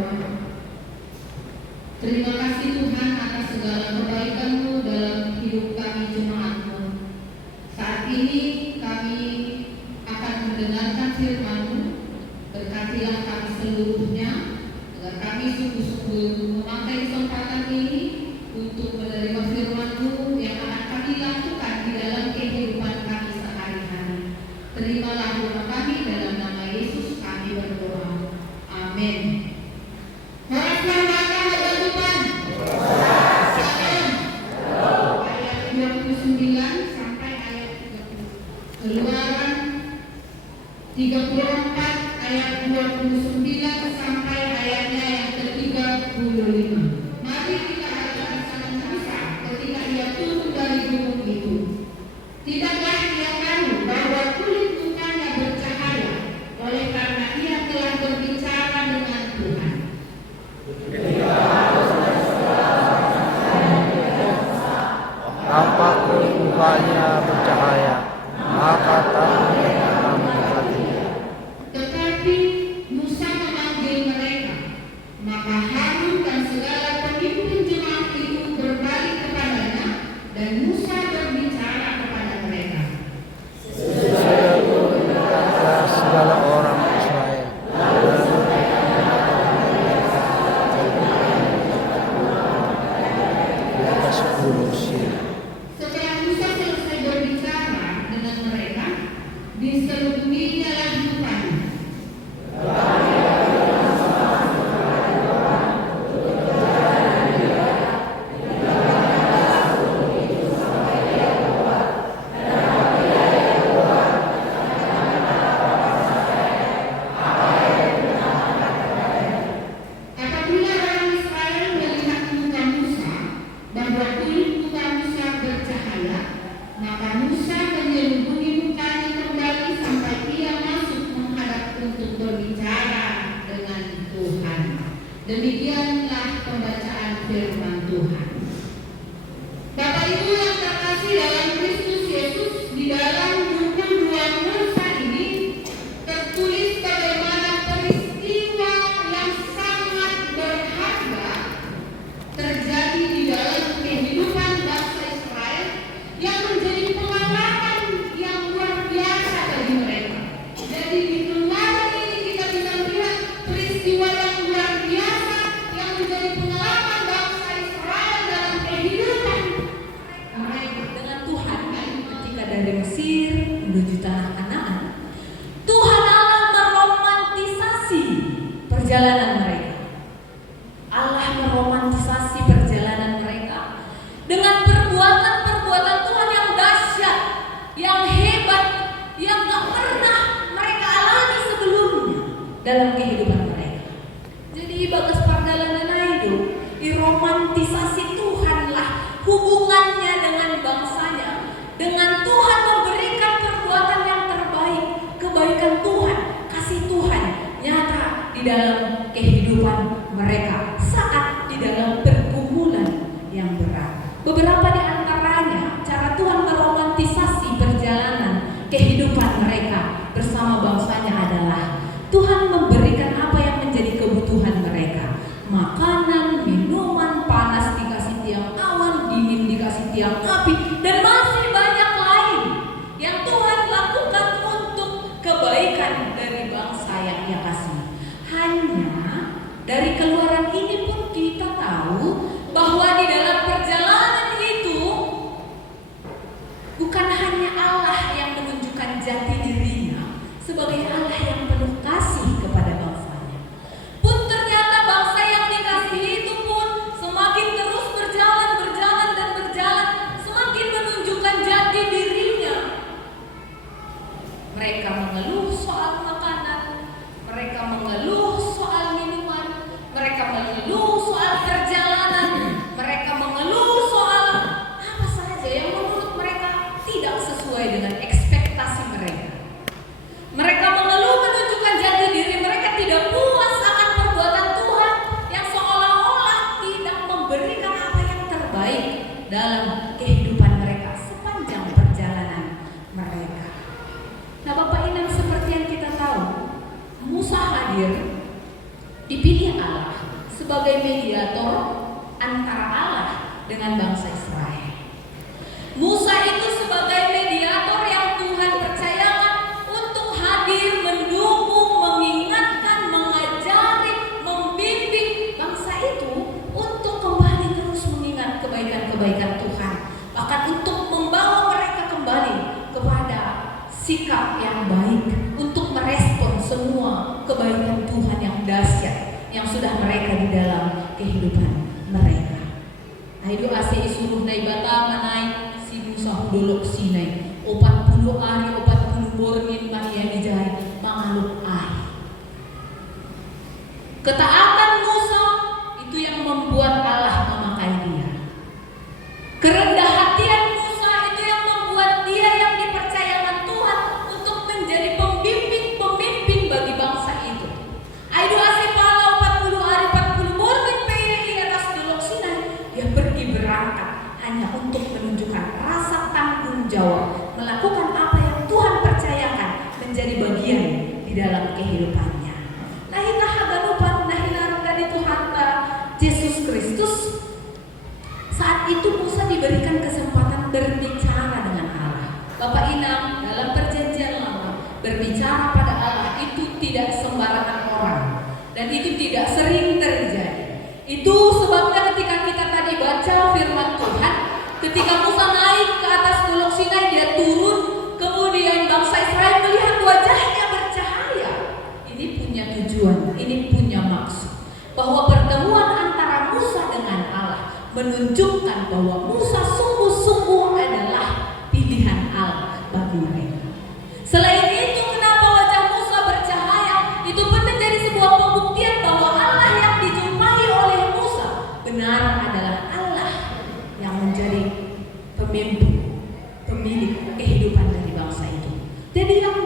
berdoa. Terima kasih Tuhan atas segala kebaikan-Mu dalam hidup kami jemaat-Mu. Saat ini kami akan mendengarkan firman-Mu. Berkatilah kami seluruhnya, agar kami sungguh-sungguh memakai kesempatan ini untuk menerima firman-Mu yang akan kami lakukan di dalam kehidupan kami sehari-hari. Terimalah doa kami, dalam nama Yesus kami berdoa. Amin. Ayat 29 sampai ayat 30. Keluaran 34 ayat 29 sampai ayatnya yang ke-35. Mari kita bacakan Musa ketika ia turun dari gunung itu. Tidakkah ia tahu bahwa kulit mukanya bercahaya, oleh karena ia telah berbicara dengan Tuhan. Nampak kulit mukanya bercahaya, maka tahu mereka mendekatinya. Tetapi Musa memanggil mereka, maka Harun dan segala pemimpin jemaat itu berbalik kepadanya, dan Musa berbicara kepada mereka. Saya berkata segala orang Israel, di atas gunung Sinai. Setelah Musa selesai berbicara dengan mereka, diselubunginya lah mukanya. Apabila orang Israel melihat muka Musa, bahwa kulit muka Musa bercahaya, maka Musa menyelubungi mukanya kembali sampai ia masuk menghadap untuk berbicara dengan Tuhan. Demikianlah pembacaan firman Tuhan. Bapak Ibu yang terkasih dalam Kristus Yesus, di dalam buku 2 Musa ini tertulis bagaimana peristiwa yang sangat berharga terjadi di dalam kehidupan bangsa Israel yang menjadi pengalaman yang luar biasa bagi mereka. Jadi di Keluaran ini kita bisa melihat peristiwa yang luar biasa yang menjadi pengalaman bangsa Israel dalam kehidupan mereka dengan Tuhan. Ketika dari Mesir menuju tanah Kanaan, Tuhan Allah meromantisasi perjalanan mereka. Allah meromantisasi perjalanan mereka dengan perbuatan-perbuatan Tuhan yang dahsyat, yang hebat, yang gak pernah mereka alami sebelumnya dalam kehidupan mereka. Jadi Bagas Pardalana Naido, diromantisasi Tuhanlah hubungannya dengan bangsanya, dengan Tuhan memberikan perbuatan yang terbaik, kebaikan Tuhan, kasih Tuhan nyata di dalam kehidupan mereka saat di dalam pergumulan yang berat. Beberapa di antaranya cara Tuhan meromantisasi perjalanan kehidupan mereka bersama bangsanya adalah Tuhan memberikan apa yang menjadi kebutuhan mereka. Makanan, minuman, panas dikasih tiang awan, dingin dikasih tiang api, dan masih banyak lain yang Tuhan lakukan untuk kebaikan dari bangsa yang Ia kasih. Hanya dari Keluaran ini pun kita tahu bahwa di dalam perjalanan itu bukan hanya Allah yang menunjukkan jati dirinya sebagai Allah yang penuh kasih kepada bangsanya, pun ternyata bangsa yang dikasihi itu pun semakin terus berjalan, semakin menunjukkan jati dirinya. Mereka mengeluh soal makanan, mereka mengeluh soal minuman, mereka mengeluh soal perjalanan, mereka mengeluh soal apa saja yang menurut mereka tidak sesuai dengan ekspektasi mereka. Mereka mengeluh menunjukkan jati diri mereka tidak puas akan perbuatan Tuhan yang seolah-olah tidak memberikan apa yang terbaik dalam kehidupan mereka sepanjang perjalanan mereka. Nah Bapak Ibu, seperti yang kita tahu, Musa hadir dipilih Allah sebagai mediator antara Allah dengan bangsa Israel. Musa itu sebagai mediator yang Tuhan percayakan untuk hadir, mendukung, mengingatkan, mengajari, membimbing bangsa itu untuk kembali terus mengingat kebaikan-kebaikan Tuhan, bahkan untuk membawa mereka kembali kepada sikap yang baik, untuk merespon semua kebaikan Tuhan yang dahsyat yang sudah mereka di dalam kehidupan mereka. Aidu ase isuruh nai bata manai si Musa dolok sinai 40 hari 40 borngin mania dijari mangaluk ai. Ketaatan Musa itu yang membuat Allah memakai dia. Kerendahan hatian Musa itu yang membuat dia yang dipercayakan Tuhan untuk menjadi pemimpin bagi bangsa itu. Aidu ase pala 40 hari 40 borngin peire di atas dolok sinai. Dia pergi berangkat hanya untuk menunjukkan rasa tanggung jawab, melakukan apa yang Tuhan percayakan menjadi bagian di dalam kehidupannya. Nah, kita hagalupan nahilarkan itu hatta Yesus Kristus. Saat itu Musa diberikan kesempatan berbicara dengan Allah. Bapak Inang dalam perjanjian lama berbicara pada Allah itu tidak sembarangan orang dan itu tidak sering terjadi. Itu sebabnya ketika kita tadi baca firman Tuhan, ketika Musa naik ke atas Dolok Sinai, dia turun, kemudian bangsa Israel melihat wajahnya bercahaya. Ini punya tujuan, ini punya maksud, bahwa pertemuan antara Musa dengan Allah menunjukkan bahwa Musa sungguh-sungguh adalah pilihan Allah bagi mereka. Selain itu, kenapa wajah Musa bercahaya? Itu pun menjadi sebuah pembuktian bahwa Allah yang dijumpai oleh Musa benar adalah Allah yang menjadi pemilik kehidupan dari bangsa itu. Jadi yang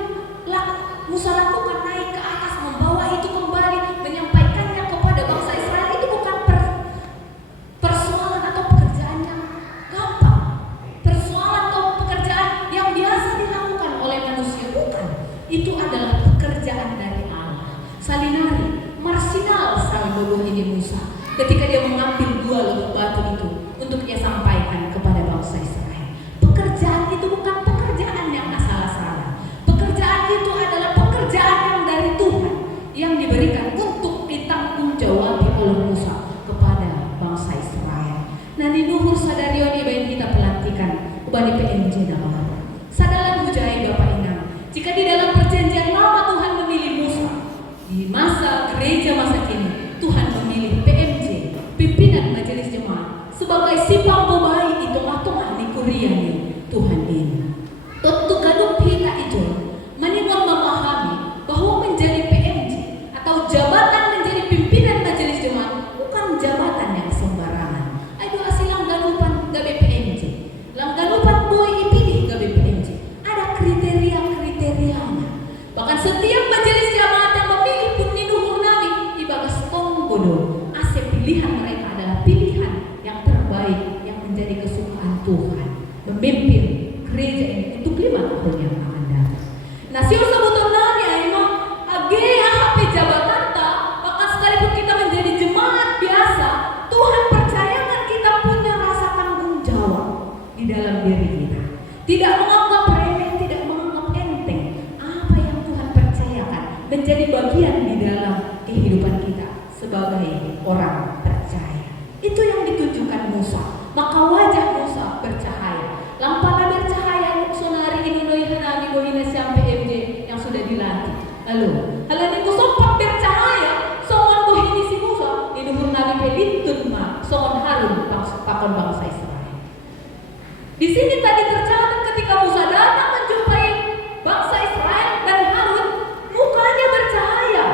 Musa lakukan naik ke atas, membawa itu kembali, menyampaikannya kepada bangsa Israel, itu bukan persoalan atau pekerjaan yang gampang, persoalan atau pekerjaan yang biasa dilakukan oleh manusia, bukan. Itu adalah pekerjaan dari Allah. Salinari, marsinal salbuluh ini Musa ketika dia mengambil 2 loh batu itu untuk dia sampaikan kepada bangsa Israel. Pekerjaan itu bukan pekerjaan yang asal-asalan. Pekerjaan itu adalah pekerjaan yang dari Tuhan, yang diberikan untuk ditanggung jawabi oleh Musa kepada bangsa Israel. Nah, di luhur sadarion ibain kita pelantikan ubani PMJ nama. Sadalan hujai Bapak Inang, jika di dalam perjanjian lama Tuhan memilih Musa, di masa gereja masa kini Tuhan memilih PMJ, pimpinan majelis jemaat, sebagai simpang bobai itu atong di Kuriani Tuhan ini. Tentu kadung kita itu meningon memahami bahwa menjadi PMJ atau jabatan menjadi pimpinan majelis jemaat bukan jabatan yang sembarangan. Ayo asilang galupan gabe PMJ, langgalupan boy ipilih gabe PMJ. Ada kriteria-kriterianya. Bahkan setiap majelis jemaat yang memilih pun ninuhur nami ibagas tonggodo, ase pilihan mereka adalah pilihan yang terbaik yang menjadi kesukaan Tuhan memimpin gereja ini untuk 5 tahun yang akan datang. Nah, siapa sebutan nami emang agea HP jabatan tak, bahkan sekalipun kita menjadi jemaat biasa, Tuhan percayakan kita punya rasa tanggung jawab di dalam diri kita. Tidak menganggap remeh, tidak menganggap enteng apa yang Tuhan percayakan menjadi bagian di dalam kehidupan kita sebagai orang percaya. Itu yang ditunjukkan Musa. Maka wajah Musa bercahaya. Lampana bercahaya sonari ini noihanami bohina sampai MJ yang sudah dilantik. Lalu niku sompat bercahaya songon bohini si Musa di duhur nabi pelintun ma songon Harun pakon bangsa Israel. Di sini tadi tercatat ketika Musa datang menjumpai bangsa Israel dan Harun, mukanya bercahaya.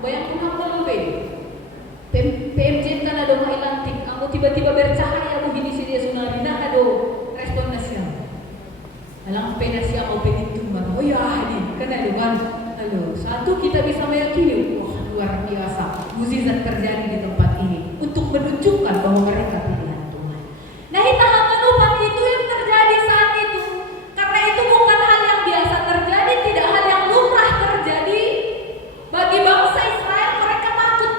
Bayang Tuhan melebih. PMJ kan ada mai lantik, aku tiba-tiba bercahaya begini si dia sunari. Nah, aduh, respon nasiam. Alang penasiam mau pelintun ma. Oh ya, ini kan ada kan. Halo, satu kita bisa meyakini, wah luar biasa, mukjizat terjadi di tempat ini untuk menunjukkan bahwa mereka pilihan Tuhan. Nah, hitahapan itu yang terjadi saat itu, karena itu bukan hal yang biasa terjadi, tidak hal yang lumrah terjadi bagi bangsa Israel. Mereka takut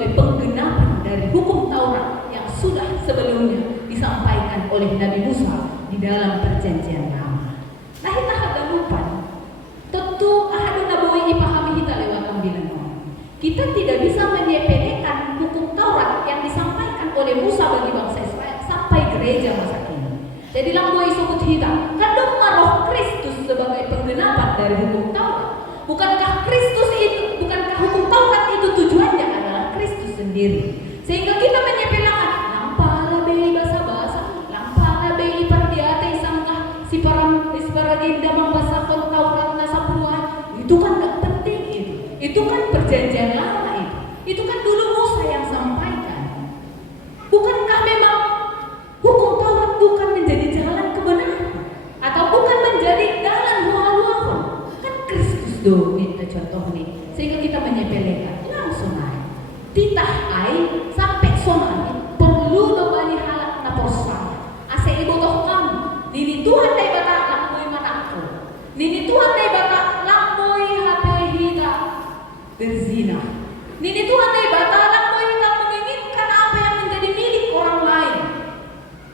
sebagai penggenapan dari hukum Taurat yang sudah sebelumnya disampaikan oleh Nabi Musa di dalam perjanjian lama. Nah kita agak lupa. Tentu ahadu nabawi ipahami kita lewat ambilan orang. Kita tidak bisa menyepelekan hukum Taurat yang disampaikan oleh Musa bagi bangsa Israel sampai gereja masa kini. Jadi lamboi sebut kita, kadang roh Kristus sebagai penggenapan dari hukum Taurat. Bukankah hukum Taurat itu tujuannya adalah Kristus sendiri? Sehingga kita menyepelekan lampala bei basa-basa, lampala bei pardiate sangkah si paragenda membasahkan Taurat nasapruan. Itu kan gak penting itu. Itu kan perjanjian lama itu. Itu kan dulu Musa yang sampaikan. Bukankah memang hukum Taurat bukan menjadi jalan kebenaran atau bukan menjadi jalan luar-luar? Kan Kristus do minta contoh nih. Sehingga kita menyepelekan langsung aja. Titah ai sampai sonani perlu dobani halak na porsa. Ase ibu toh kamu. Nini Tuhan dai bata lakmoi manakku. Nini Tuhan dai bata lakmoi HP hita berzina. Nini Tuhan dai bata lakmoi hita menginginkan apa yang menjadi milik orang lain.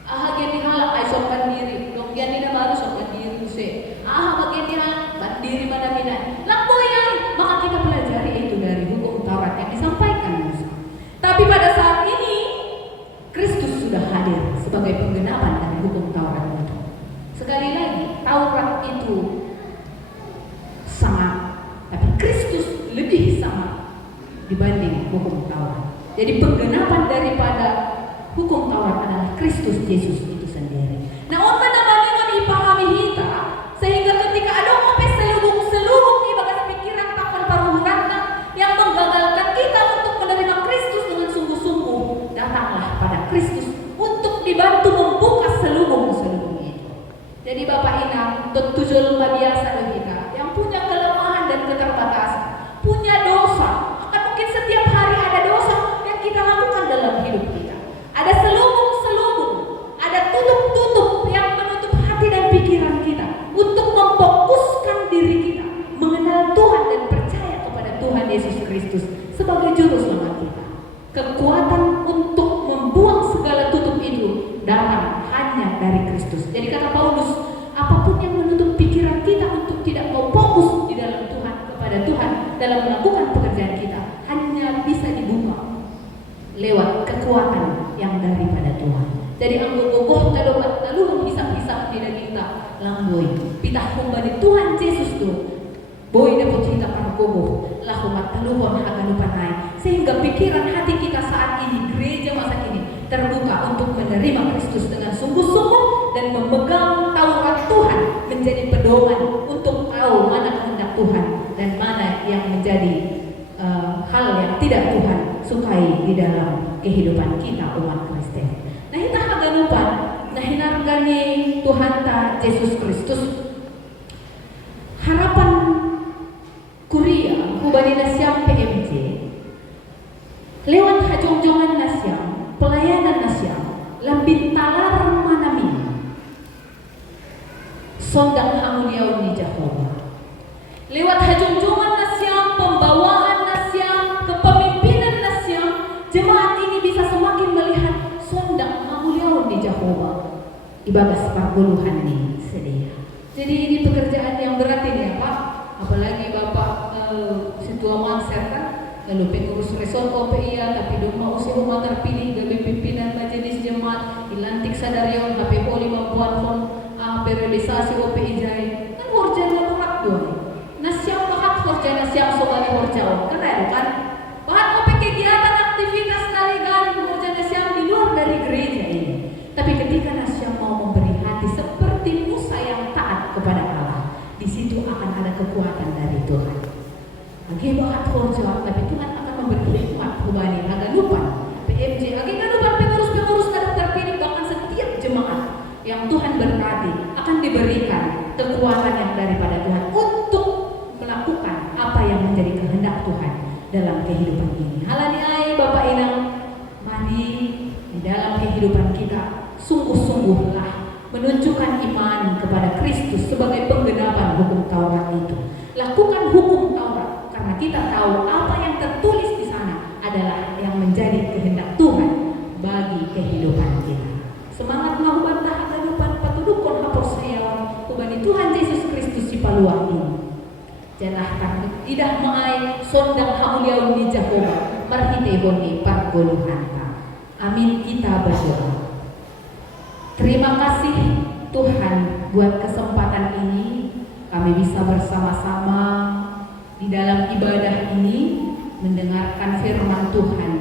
Bagian di halak ai sopan diri. Bagian di baru sopan diri se. Bagian di halak diri mana minat. Lakmoi ai. Maka kita pelajari itu dari hukum Taurat yang disampaikan Musa. Tapi pada saat ini Kristus sudah hadir sebagai penggenapan dari hukum Taurat itu. Sekali lagi, Taurat itu sama, tapi Kristus lebih sama dibanding hukum Taurat. Jadi penggenapan daripada hukum Taurat adalah Kristus Yesus itu sendiri. Nah, untuk namanya dipahami kita, sehingga ketika ada opes selubung ibadah pikiran takon paruhurana yang menggagalkan kita untuk menerima Kristus dengan sungguh-sungguh, datanglah pada Kristus untuk dibantu membuka selubung-selubung itu. Jadi Bapak Inang, tujuan luar biasa kita yang punya kelemahan dan keterbatasan, punya dosa. Kan mungkin setiap hari ada dosa yang kita lakukan dalam hidup kita. Ada selubung-selubung, ada tutup-tutup yang menutup hati dan pikiran kita untuk memfokuskan diri kita mengenal Tuhan dan percaya kepada Tuhan Yesus Kristus sebagai juru selamat kita. Kekuatan untuk membuang segala tutup itu datang hanya dari Kristus. Jadi kata Paulus, apapun yang menutup pikiran kita untuk tidak mau fokus di dalam Tuhan, kepada Tuhan dalam melakukan pekerjaan kita, hanya bisa dibuka lewat kekuatan yang daripada Tuhan. Jadi anggogoh taluhan hisap-hisap tidak kita langgoi pitah kumbani Tuhan Yesus tu boy dapat kita para gogoh lahumat taluhon hagalupan naik, sehingga pikiran hati kita saat ini gereja masa kini terbuka untuk menerima Kristus dengan sungguh-sungguh dan memegang Taurat Tuhan menjadi pedoman untuk tahu mana kehendak Tuhan dan mana yang menjadi hal yang tidak Tuhan sukai di dalam kehidupan kita umat Kristen. Nah kita agak lupa, nah hinargani Tuhan ta Yesus Kristus harapan kuria kubani nasyam PMJ lewat hajong-jongan nasyam pelayanan nasyam lambin talar manami sondang hamuliau ni Jehovah lewat hajong-jongan nasyam pembawaan nasyam kepemimpinan nasyam jemaat ini bisa semakin melihat sondang hamuliau ni Jehovah ibadah perpuluhan nih sedia. Jadi ini pekerjaan yang berat ini ya Pak, apalagi Bapak Situa Manser kan lalu pengurus resort OPIA tapi doma usia umat terpilih dari pimpinan majelis jemaat dilantik sadarion HPO 50 fon periodisasi OPI Jai kan horja laporak doang nasyam bakat horja nasyam sobali horja kan ada kan bahan OP kegiatan aktivitas kaligan horja nasyam di luar dari gereja ini, tapi ketika nasyam mau memberi hati seperti Musa yang taat kepada Allah, di situ akan ada kekuatan dari Tuhan. Agi bakat horja tapi Tuhan akan memberi hikmat hubani agak lupa PMJ agak lupa pengurus-pengurus terpilih bahkan setiap jemaat yang Tuhan berkati akan diberikan kekuatan yang daripada Tuhan untuk melakukan apa yang menjadi kehendak Tuhan dalam kehidupan ini. Halani ai Bapak Inang, mari di dalam kehidupan kita sungguh-sungguhlah menunjukkan iman kepada Kristus sebagai penggenapan hukum Taurat itu. Lakukan hukum Taurat karena kita tahu apa yang tertulis di sana adalah yang idah maai sondang hauliaun di Jehovah marhite honi pargoluhanta. Amin, kita berdoa. Terima kasih Tuhan buat kesempatan ini kami bisa bersama-sama di dalam ibadah ini mendengarkan firman Tuhan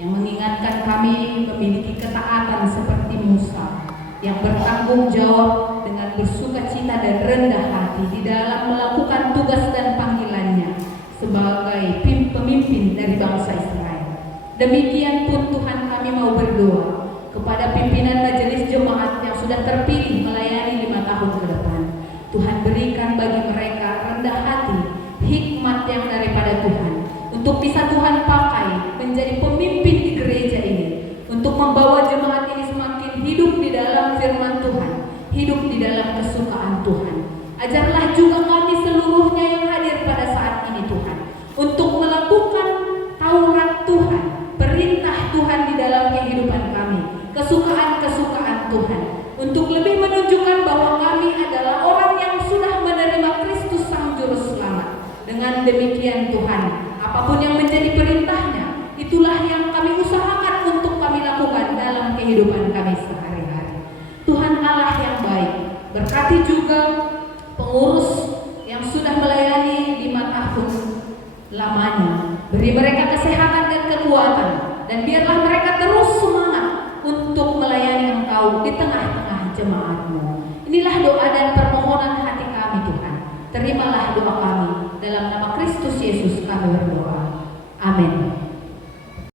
yang mengingatkan kami memiliki ketaatan seperti Musa yang bertanggung jawab dengan bersukacita dan rendah hati di dalam melakukan tugas dan panggilannya sebagai pemimpin dari bangsa Israel. Demikian pun Tuhan, kami mau berdoa kepada pimpinan majelis jemaat yang sudah terpilih melayani 5 tahun ke depan. Tuhan, berikan bagi mereka rendah hati, hikmat yang daripada Tuhan untuk bisa Tuhan pakai menjadi pemimpin di gereja ini, untuk membawa jemaat ini semakin hidup di dalam firman Tuhan, hidup di dalam kesukaan Tuhan. Ajarlah juga kami seluruhnya yang hadir pada saat ini Tuhan, untuk melakukan Taurat Tuhan, perintah Tuhan di dalam kehidupan kami, kesukaan-kesukaan Tuhan, untuk lebih menunjukkan bahwa kami adalah orang yang sudah menerima Kristus Sang Juru Selamat. Dengan demikian Tuhan, apapun yang menjadi perintahnya, itulah yang kami usahakan untuk kami lakukan dalam kehidupan kami sehari-hari. Tuhan Allah yang baik, berkati juga pengurus yang sudah melayani 5 tahun lamanya. Beri mereka kesehatan dan kekuatan, dan biarlah mereka terus semangat untuk melayani Engkau di tengah-tengah jemaat-Mu. Inilah doa dan permohonan hati kami Tuhan. Terimalah doa kami, dalam nama Kristus Yesus kami berdoa.